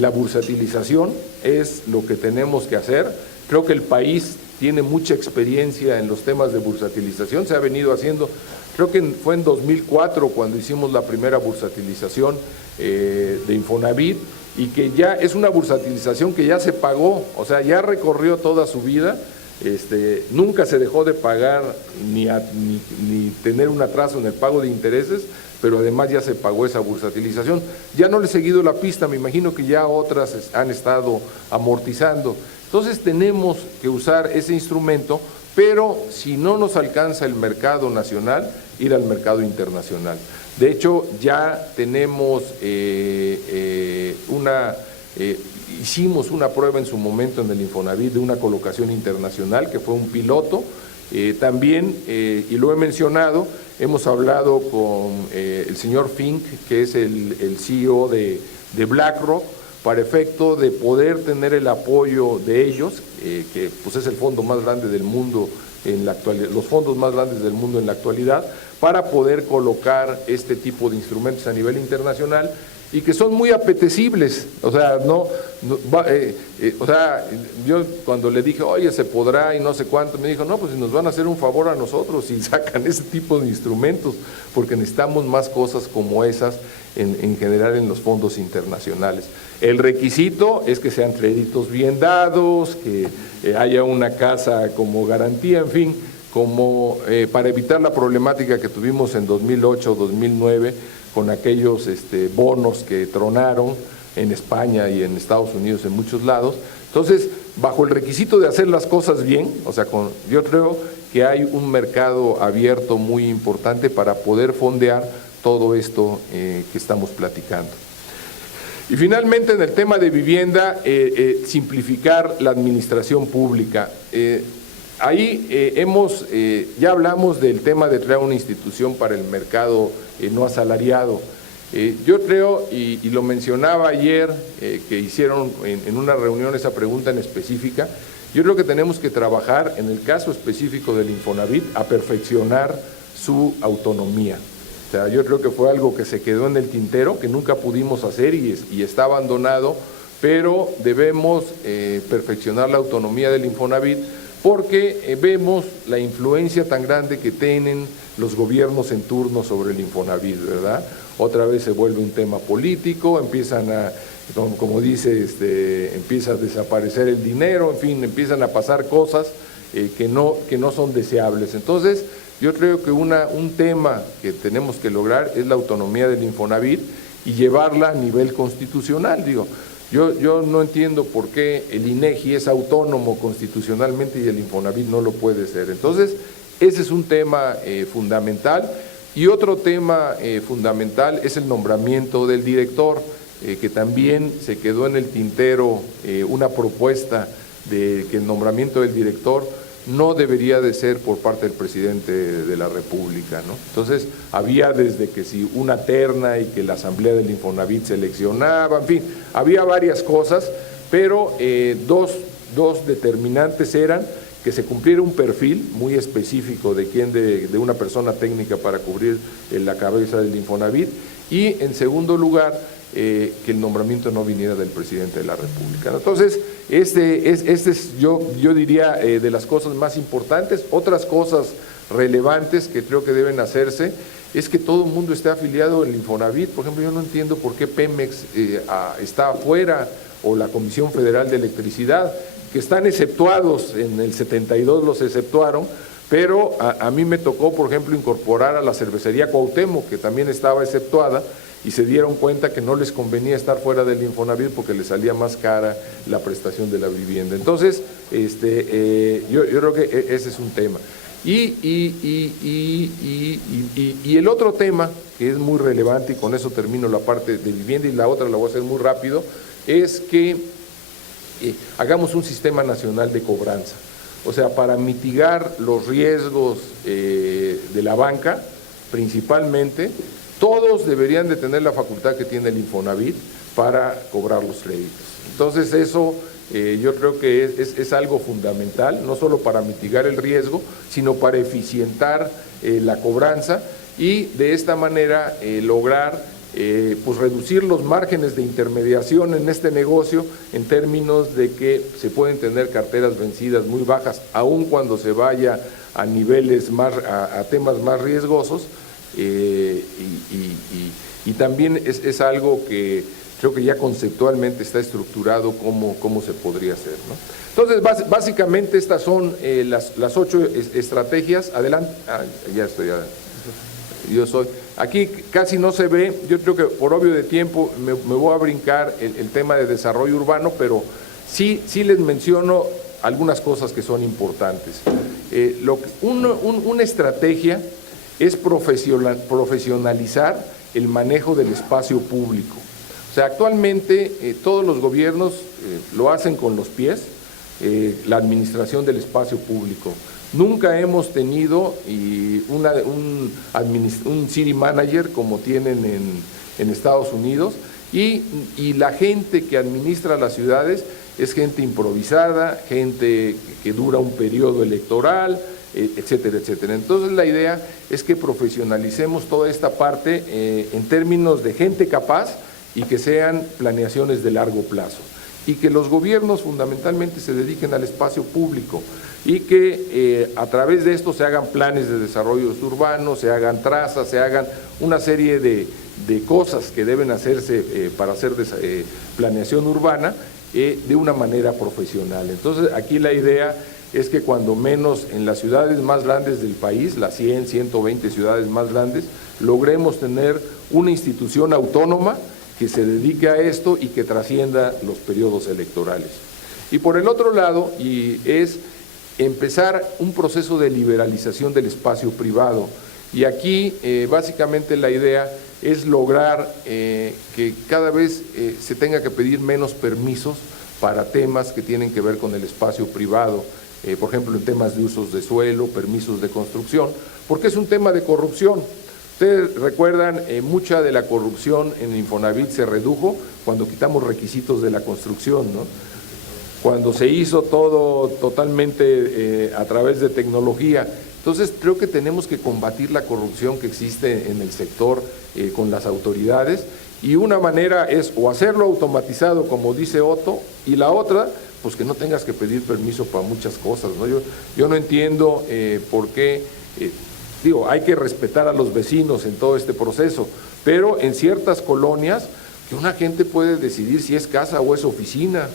La bursatilización es lo que tenemos que hacer. Creo que el país tiene mucha experiencia en los temas de bursatilización, se ha venido haciendo, creo que fue en 2004 cuando hicimos la primera bursatilización de Infonavit, y que ya es una bursatilización que ya se pagó, o sea, ya recorrió toda su vida, nunca se dejó de pagar ni tener un atraso en el pago de intereses, pero además ya se pagó esa bursatilización. Ya no le he seguido la pista, me imagino que ya otras han estado amortizando. Entonces tenemos que usar ese instrumento, pero si no nos alcanza el mercado nacional, ir al mercado internacional. De hecho, ya tenemos hicimos una prueba en su momento en el Infonavit de una colocación internacional, que fue un piloto. También, y lo he mencionado, hemos hablado con el señor Fink, que es el CEO de BlackRock, para efecto de poder tener el apoyo de ellos, que pues es el fondo más grande del mundo en la actualidad, los fondos más grandes del mundo en la actualidad, para poder colocar este tipo de instrumentos a nivel internacional, y que son muy apetecibles. O sea, yo cuando le dije, oye, se podrá y no sé cuánto, me dijo, no, pues si nos van a hacer un favor a nosotros y sacan ese tipo de instrumentos, porque necesitamos más cosas como esas en general en los fondos internacionales. El requisito es que sean créditos bien dados, que haya una casa como garantía, en fin, como para evitar la problemática que tuvimos en 2008, 2009, con aquellos bonos que tronaron en España y en Estados Unidos, en muchos lados. Entonces, bajo el requisito de hacer las cosas bien, o sea, yo creo que hay un mercado abierto muy importante para poder fondear todo esto que estamos platicando. Y finalmente, en el tema de vivienda, simplificar la administración pública. Ahí ya hablamos del tema de crear una institución para el mercado no asalariado. Yo creo, y lo mencionaba ayer, que hicieron en una reunión esa pregunta en específica, yo creo que tenemos que trabajar en el caso específico del Infonavit a perfeccionar su autonomía. O sea, yo creo que fue algo que se quedó en el tintero, que nunca pudimos hacer y está abandonado, pero debemos perfeccionar la autonomía del Infonavit, porque vemos la influencia tan grande que tienen los gobiernos en turno sobre el Infonavit, ¿verdad? Otra vez se vuelve un tema político, empiezan a, como dice, empieza a desaparecer el dinero, en fin, empiezan a pasar cosas que no son deseables. Entonces, yo creo que un tema que tenemos que lograr es la autonomía del Infonavit y llevarla a nivel constitucional, digo. Yo no entiendo por qué el INEGI es autónomo constitucionalmente y el Infonavit no lo puede ser. Entonces, ese es un tema fundamental. Y otro tema fundamental es el nombramiento del director, que también se quedó en el tintero una propuesta de que el nombramiento del director no debería de ser por parte del presidente de la República, ¿no? Entonces, había desde que si una terna y que la asamblea del Infonavit seleccionaba, en fin, había varias cosas, pero dos determinantes eran que se cumpliera un perfil muy específico de una persona técnica para cubrir la cabeza del Infonavit, y en segundo lugar, que el nombramiento no viniera del presidente de la República. Entonces, yo diría de las cosas más importantes. Otras cosas relevantes que creo que deben hacerse es que todo el mundo esté afiliado al Infonavit. Por ejemplo, yo no entiendo por qué Pemex está afuera, o la Comisión Federal de Electricidad, que están exceptuados, en el 72 los exceptuaron, pero a mí me tocó, por ejemplo, incorporar a la cervecería Cuauhtémoc, que también estaba exceptuada, y se dieron cuenta que no les convenía estar fuera del Infonavit porque les salía más cara la prestación de la vivienda. Entonces, yo creo que ese es un tema. Y el otro tema, que es muy relevante, y con eso termino la parte de vivienda, y la otra la voy a hacer muy rápido, es que hagamos un sistema nacional de cobranza. O sea, para mitigar los riesgos de la banca, principalmente, todos deberían de tener la facultad que tiene el Infonavit para cobrar los créditos. Entonces eso yo creo que es algo fundamental, no solo para mitigar el riesgo, sino para eficientar la cobranza y de esta manera lograr pues reducir los márgenes de intermediación en este negocio en términos de que se pueden tener carteras vencidas muy bajas, aun cuando se vaya a niveles a temas más riesgosos, y también es algo que creo que ya conceptualmente está estructurado cómo se podría hacer, ¿no? Entonces, básicamente estas son las 8 estrategias. Adelante. Ya estoy adelante. Aquí casi no se ve, yo creo que por obvio de tiempo me voy a brincar el tema de desarrollo urbano, pero sí les menciono algunas cosas que son importantes. Una estrategia es profesionalizar el manejo del espacio público. O sea, actualmente todos los gobiernos lo hacen con los pies, la administración del espacio público. Nunca hemos tenido un city manager como tienen en Estados Unidos, y la gente que administra las ciudades es gente improvisada, gente que dura un periodo electoral, etcétera, etcétera. Entonces la idea es que profesionalicemos toda esta parte en términos de gente capaz y que sean planeaciones de largo plazo, y que los gobiernos fundamentalmente se dediquen al espacio público y que a través de esto se hagan planes de desarrollo urbano, se hagan trazas, se hagan una serie de cosas que deben hacerse para hacer planeación urbana de una manera profesional. Entonces aquí la idea es que cuando menos en las ciudades más grandes del país, las 100, 120 ciudades más grandes, logremos tener una institución autónoma que se dedique a esto y que trascienda los periodos electorales. Y por el otro lado, es empezar un proceso de liberalización del espacio privado. Y aquí básicamente la idea es lograr que cada vez se tenga que pedir menos permisos para temas que tienen que ver con el espacio privado, por ejemplo en temas de usos de suelo, permisos de construcción, porque es un tema de corrupción. Ustedes recuerdan, mucha de la corrupción en Infonavit se redujo cuando quitamos requisitos de la construcción, ¿no? Cuando se hizo todo totalmente a través de tecnología. Entonces creo que tenemos que combatir la corrupción que existe en el sector con las autoridades, y una manera es o hacerlo automatizado como dice Otto, y la otra pues que no tengas que pedir permiso para muchas cosas, ¿no? Yo no entiendo por qué, hay que respetar a los vecinos en todo este proceso, pero en ciertas colonias que una gente puede decidir si es casa o es oficina.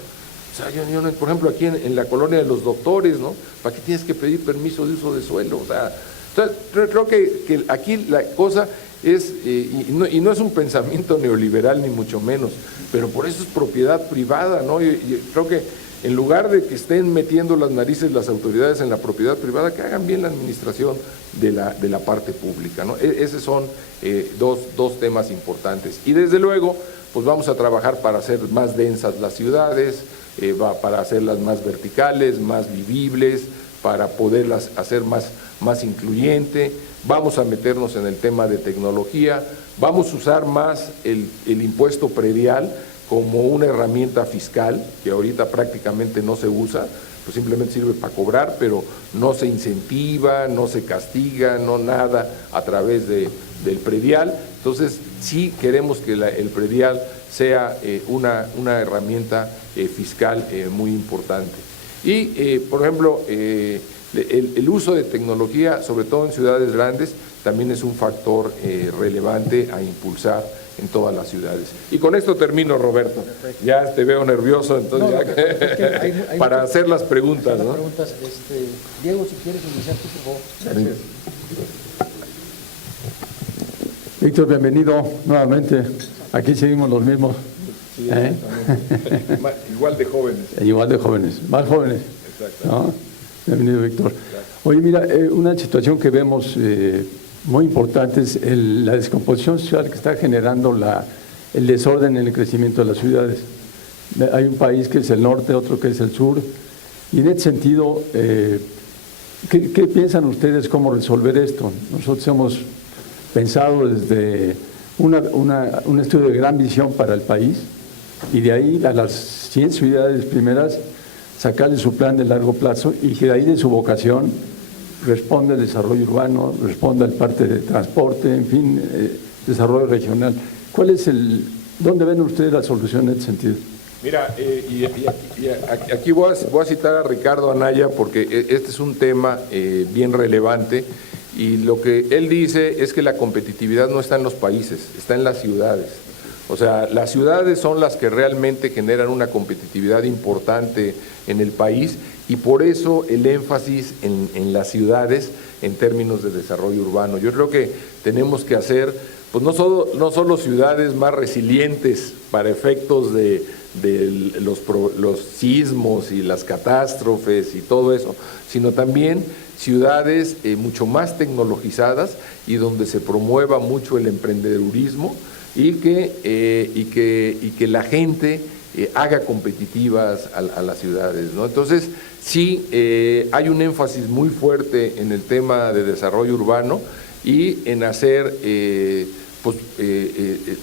O sea, por ejemplo, aquí en la colonia de los doctores, ¿no? ¿Para qué tienes que pedir permiso de uso de suelo? O sea, entonces, creo que aquí la cosa es, y no es un pensamiento neoliberal ni mucho menos, pero por eso es propiedad privada, ¿no? Y creo que en lugar de que estén metiendo las narices las autoridades en la propiedad privada, que hagan bien la administración de la parte pública, ¿no? Esos son dos temas importantes. Y desde luego, pues vamos a trabajar para hacer más densas las ciudades, para hacerlas más verticales, más vivibles, para poderlas hacer más incluyente. Vamos a meternos en el tema de tecnología, vamos a usar más el impuesto predial como una herramienta fiscal, que ahorita prácticamente no se usa, pues simplemente sirve para cobrar, pero no se incentiva, no se castiga, no nada a través del predial. Entonces sí queremos que el predial sea una herramienta fiscal muy importante. Y por ejemplo, el uso de tecnología, sobre todo en ciudades grandes, también es un factor relevante a impulsar en todas las ciudades. Y con esto termino, Roberto. Perfecto. Ya te veo nervioso, entonces no, ya hay para hacer las preguntas, ¿no? Preguntas, Diego, si quieres iniciar tú, por favor. Gracias. Víctor, bienvenido nuevamente. Aquí seguimos los mismos. Sí, igual de jóvenes. Igual de jóvenes, más jóvenes. Exacto. ¿No? Bienvenido, Víctor. Oye, mira, una situación que vemos muy importante es la descomposición social que está generando el desorden en el crecimiento de las ciudades. Hay un país que es el norte, otro que es el sur, y en este sentido, ¿qué piensan ustedes cómo resolver esto? Nosotros hemos pensado desde un estudio de gran visión para el país, y de ahí a las 100 ciudades primeras sacarle su plan de largo plazo y que de ahí de su vocación responde al desarrollo urbano, responde al parte de transporte, en fin, desarrollo regional. ¿Dónde ven ustedes la solución en este sentido? Mira, aquí voy a citar a Ricardo Anaya porque este es un tema bien relevante y lo que él dice es que la competitividad no está en los países, está en las ciudades. O sea, las ciudades son las que realmente generan una competitividad importante en el país y por eso el énfasis en las ciudades en términos de desarrollo urbano. Yo creo que tenemos que hacer, pues no solo ciudades más resilientes para efectos de los sismos y las catástrofes y todo eso, sino también ciudades mucho más tecnologizadas y donde se promueva mucho el emprendedurismo y que la gente haga competitivas a las ciudades, ¿no? Entonces, sí, hay un énfasis muy fuerte en el tema de desarrollo urbano y en hacer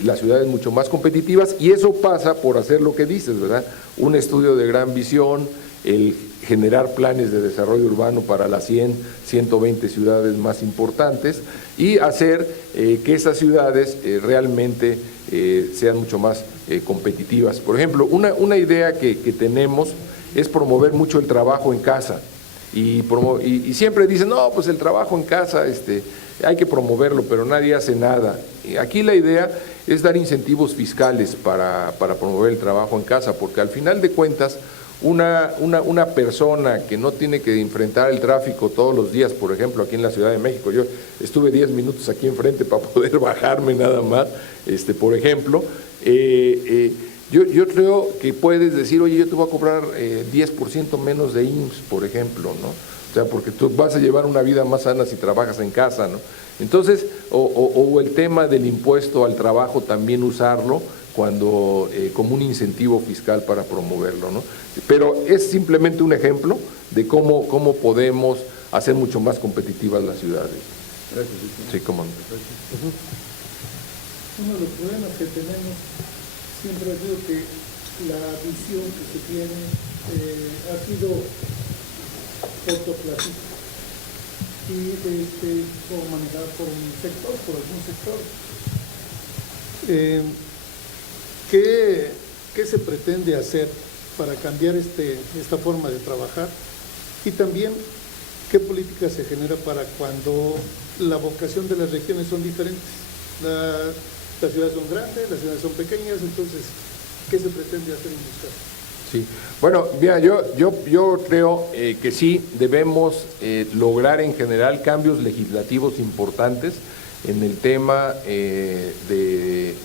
las ciudades mucho más competitivas, y eso pasa por hacer lo que dices, ¿verdad? Un estudio de gran visión, el generar planes de desarrollo urbano para las 120 ciudades más importantes y hacer que esas ciudades realmente sean mucho más competitivas. Por ejemplo, una idea que tenemos es promover mucho el trabajo en casa y siempre dicen, no, pues el trabajo en casa hay que promoverlo, pero nadie hace nada. Aquí la idea es dar incentivos fiscales para promover el trabajo en casa, porque al final de cuentas, una persona que no tiene que enfrentar el tráfico todos los días, por ejemplo, aquí en la Ciudad de México, yo estuve 10 minutos aquí enfrente para poder bajarme nada más, por ejemplo, yo creo que puedes decir, oye, yo te voy a cobrar 10% menos de IMSS, por ejemplo, ¿no? O sea, porque tú vas a llevar una vida más sana si trabajas en casa, ¿no? Entonces, o el tema del impuesto al trabajo también usarlo como un incentivo fiscal para promoverlo, ¿no? Pero es simplemente un ejemplo de cómo podemos hacer mucho más competitivas las ciudades. Gracias. Sí, cómo no. Uno de los problemas que tenemos siempre ha sido que la visión que se tiene ha sido cortoplacista y o manejada por un sector, por algún sector. ¿Qué se pretende hacer para cambiar esta forma de trabajar? Y también, ¿qué política se genera para cuando la vocación de las regiones son diferentes? Las ciudades son grandes, las ciudades son pequeñas, entonces, ¿qué se pretende hacer en buscar? Sí, bueno, mira, yo creo que sí debemos lograr en general cambios legislativos importantes en el tema del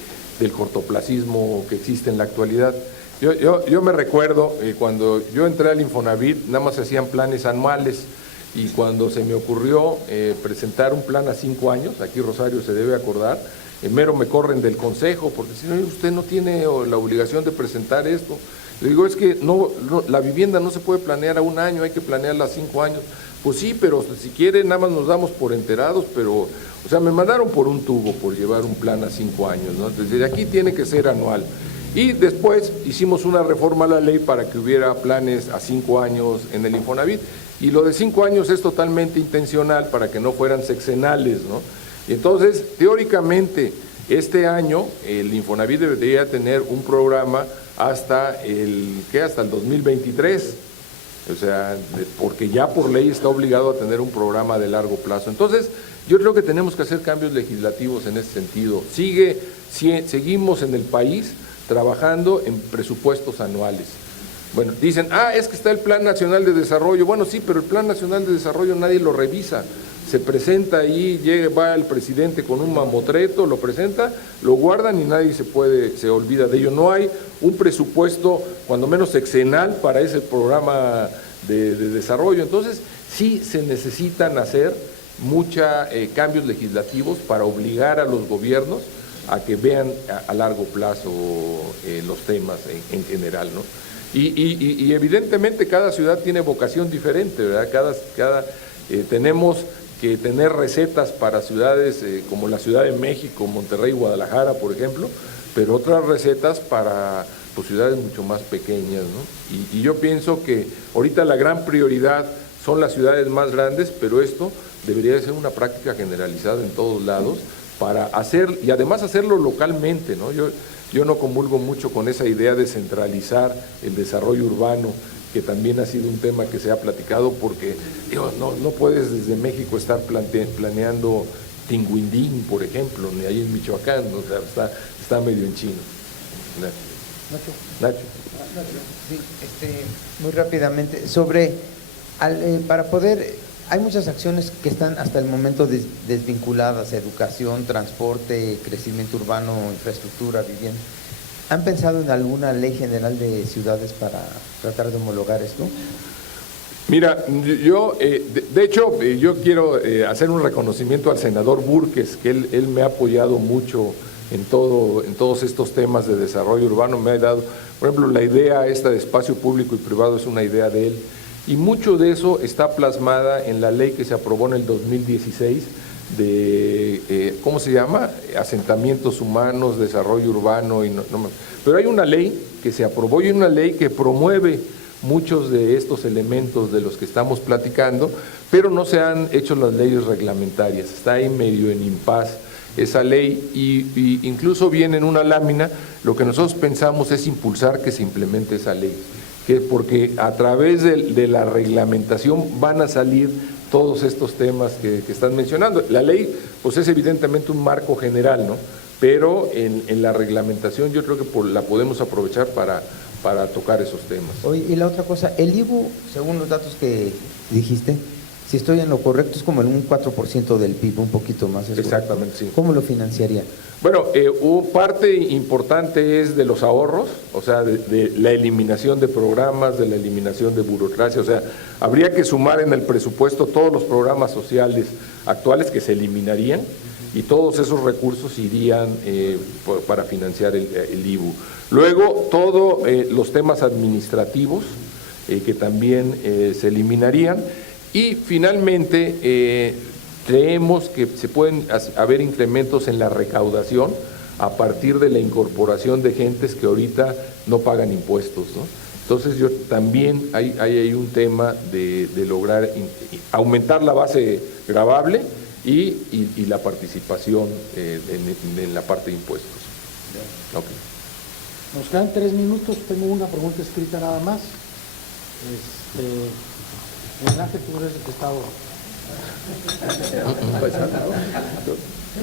cortoplacismo que existe en la actualidad. Yo me recuerdo cuando yo entré al Infonavit, nada más se hacían planes anuales, y cuando se me ocurrió presentar un plan a 5 años, aquí Rosario se debe acordar, mero me corren del consejo, porque si no, usted no tiene la obligación de presentar esto. Le digo, es que la vivienda no se puede planear a 1 año, hay que planearla a 5 años. Pues sí, pero si quiere nada más nos damos por enterados, pero, o sea, me mandaron por un tubo por llevar un plan a 5 años, ¿no? Entonces, aquí tiene que ser anual. Y después hicimos una reforma a la ley para que hubiera planes a 5 años en el Infonavit. Y lo de 5 años es totalmente intencional para que no fueran sexenales, ¿no? Y entonces, teóricamente, este año el Infonavit debería tener un programa hasta el 2023, o sea, porque ya por ley está obligado a tener un programa de largo plazo. Entonces, yo creo que tenemos que hacer cambios legislativos en ese sentido. Seguimos en el país trabajando en presupuestos anuales. Bueno, dicen, es que está el Plan Nacional de Desarrollo. Bueno, sí, pero el Plan Nacional de Desarrollo nadie lo revisa. se presenta ahí, va el presidente con un mamotreto, lo presenta, lo guardan y nadie se olvida de ello. No hay un presupuesto, cuando menos sexenal, para ese programa de desarrollo. Entonces, sí se necesitan hacer muchos cambios legislativos para obligar a los gobiernos a que vean a largo plazo los temas en general, ¿no? Y evidentemente cada ciudad tiene vocación diferente, ¿verdad? Tenemos que tener recetas para ciudades como la Ciudad de México, Monterrey, Guadalajara, por ejemplo, pero otras recetas para ciudades mucho más pequeñas, ¿no? Y yo pienso que ahorita la gran prioridad son las ciudades más grandes, pero esto debería de ser una práctica generalizada en todos lados para hacer, y además hacerlo localmente, ¿no? Yo no comulgo mucho con esa idea de centralizar el desarrollo urbano, que también ha sido un tema que se ha platicado, porque no puedes desde México estar planeando Tinguindín, por ejemplo, ni ahí en Michoacán, o sea, está medio en chino. Nacho. Sí, muy rápidamente, para poder, hay muchas acciones que están hasta el momento desvinculadas: educación, transporte, crecimiento urbano, infraestructura, vivienda. ¿Han pensado en alguna ley general de ciudades para tratar de homologar esto? Mira, yo, de hecho, yo quiero hacer un reconocimiento al senador Búrquez, que él me ha apoyado mucho en todos estos temas de desarrollo urbano. Me ha dado, por ejemplo, la idea esta de espacio público y privado es una idea de él, y mucho de eso está plasmada en la ley que se aprobó en el 2016 de, ¿cómo se llama? Asentamientos humanos, desarrollo urbano, pero hay una ley que se aprobó y una ley que promueve muchos de estos elementos de los que estamos platicando, pero no se han hecho las leyes reglamentarias, está ahí medio en impas esa ley, y incluso viene en una lámina. Lo que nosotros pensamos es impulsar que se implemente esa ley, porque a través de la reglamentación van a salir todos estos temas que están mencionando. La ley, pues, es evidentemente un marco general, ¿no? Pero en la reglamentación yo creo que la podemos aprovechar para tocar esos temas. Oye, y la otra cosa, el IVU, según los datos que dijiste, si estoy en lo correcto, es como en un 4% del PIB, un poquito más. Exactamente, sí. ¿Cómo lo financiaría? Bueno, parte importante es de los ahorros, o sea, de la eliminación de programas, de la eliminación de burocracia. O sea, habría que sumar en el presupuesto todos los programas sociales actuales que se eliminarían, y todos esos recursos irían para financiar el IVU. Luego, todos los temas administrativos que también se eliminarían, y finalmente creemos que se pueden haber incrementos en la recaudación a partir de la incorporación de gentes que ahorita no pagan impuestos, ¿no? Entonces yo también hay un tema de lograr aumentar la base gravable y la participación en la parte de impuestos. Okay. Nos quedan 3 minutos, tengo una pregunta escrita nada más. Ángel, tú eres el que está ahora.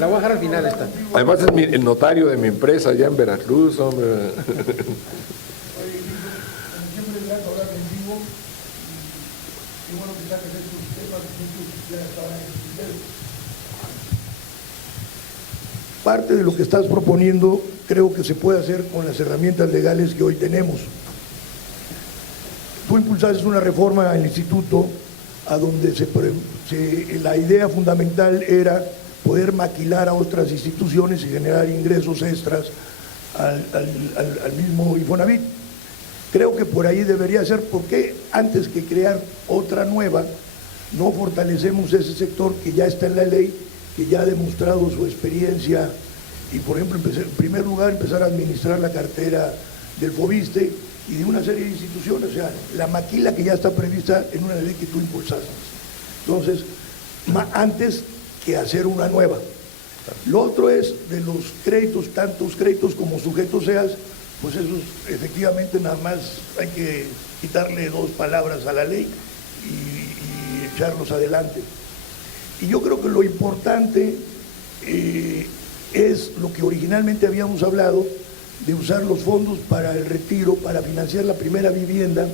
La voy a dejar al final esta. Además es el notario de mi empresa allá en Veracruz, hombre. Parte de lo que estás proponiendo creo que se puede hacer con las herramientas legales que hoy tenemos. Tú impulsaste una reforma al instituto a donde la idea fundamental era poder maquilar a otras instituciones y generar ingresos extras al mismo Infonavit. Creo que por ahí debería ser, porque antes que crear otra nueva, no fortalecemos ese sector que ya está en la ley, que ya ha demostrado su experiencia, y por ejemplo, en primer lugar, empezar a administrar la cartera del FOBISTE y de una serie de instituciones, o sea, la maquila que ya está prevista en una ley que tú impulsaste. Entonces, antes que hacer una nueva. Lo otro es de los créditos, tantos créditos como sujetos seas, pues esos efectivamente nada más hay que quitarle 2 palabras a la ley y echarlos adelante. Y yo creo que lo importante es lo que originalmente habíamos hablado, de usar los fondos para el retiro, para financiar la primera vivienda,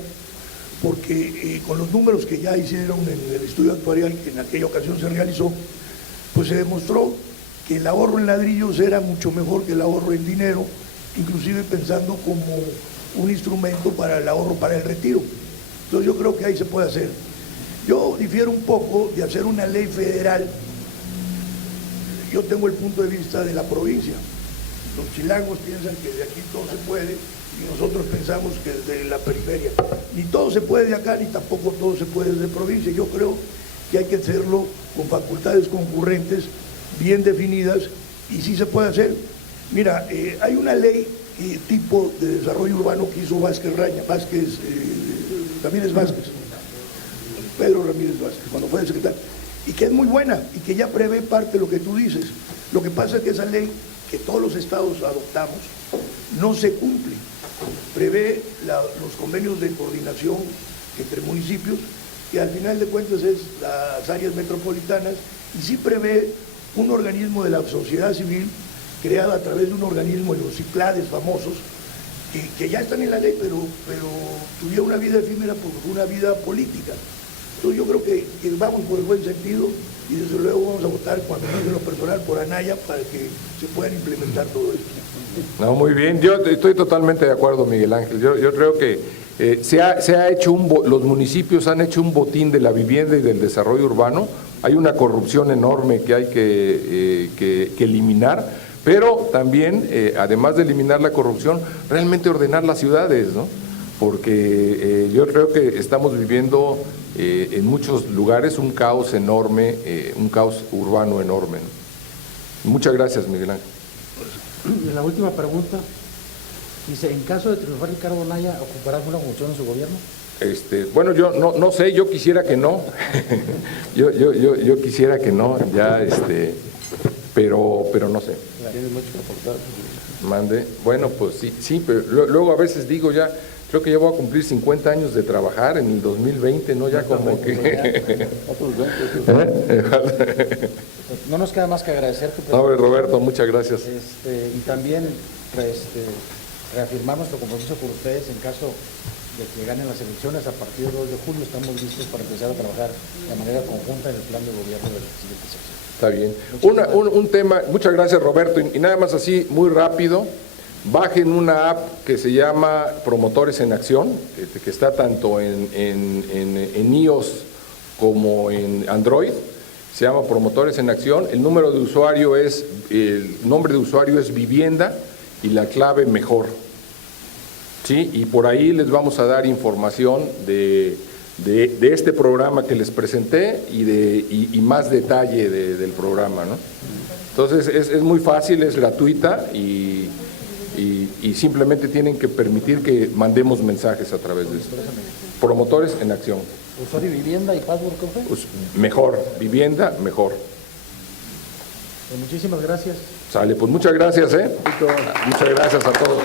porque con los números que ya hicieron en el estudio actuarial que en aquella ocasión se realizó, pues se demostró que el ahorro en ladrillos era mucho mejor que el ahorro en dinero, inclusive pensando como un instrumento para el ahorro para el retiro. Entonces yo creo que ahí se puede hacer. Yo difiero un poco de hacer una ley federal. Yo tengo el punto de vista de la provincia. Los chilangos piensan que de aquí todo se puede y nosotros pensamos que desde la periferia. Ni todo se puede de acá, ni tampoco todo se puede desde provincia. Yo creo que hay que hacerlo con facultades concurrentes, bien definidas, y sí se puede hacer. Mira, hay una ley tipo de desarrollo urbano que hizo Vázquez Raña, también es Vázquez, Pedro Ramírez Vázquez, cuando fue secretario, y que es muy buena y que ya prevé parte de lo que tú dices. Lo que pasa es que esa ley que todos los estados adoptamos no se cumple. Prevé los convenios de coordinación entre municipios, que al final de cuentas es las áreas metropolitanas, y sí prevé un organismo de la sociedad civil creado a través de un organismo de los CICLADES famosos, que ya están en la ley, pero tuvieron una vida efímera por una vida política. Entonces yo creo que vamos por el buen sentido, y desde luego vamos a votar, cuando menos en lo personal, por Anaya, para que se puedan implementar todo esto. No, muy bien, yo estoy totalmente de acuerdo, Miguel Ángel. Yo creo que se ha hecho los municipios han hecho un botín de la vivienda y del desarrollo urbano. Hay una corrupción enorme que hay que eliminar, pero también, además de eliminar la corrupción, realmente ordenar las ciudades, ¿no? Porque yo creo que estamos viviendo en muchos lugares un caos enorme, un caos urbano enorme, ¿no? Muchas gracias, Miguel Ángel. La última pregunta, dice, en caso de triunfar Ricardo Anaya, ¿ocupará alguna función en su gobierno? Bueno, yo no sé, yo quisiera que no, yo quisiera que no, ya, pero no sé. Tienes mucho que aportar. Mande, bueno, pues sí, pero luego a veces digo ya, creo que ya voy a cumplir 50 años de trabajar en el 2020, ¿no? Ya como que... No nos queda más que agradecer tu No, Roberto, muchas gracias. y también reafirmar nuestro compromiso con ustedes en caso de que ganen las elecciones. A partir del 2 de julio estamos listos para empezar a trabajar de manera conjunta en el plan de gobierno del siguiente sexenio. Está bien. Un tema, muchas gracias, Roberto, y nada más así, muy rápido, bajen una app que se llama Promotores en Acción, que está tanto en iOS como en Android. Se llama Promotores en Acción. El nombre de usuario es Vivienda y la clave mejor. ¿Sí? Y por ahí les vamos a dar información de este programa que les presenté y más detalle del programa, ¿no? Entonces es muy fácil, es gratuita y simplemente tienen que permitir que mandemos mensajes a través de esto. Promotores en Acción. ¿Usuario Vivienda y password qué fue? Pues mejor, Vivienda mejor. Muchísimas gracias. Sale, pues muchas gracias, Muchas gracias a todos.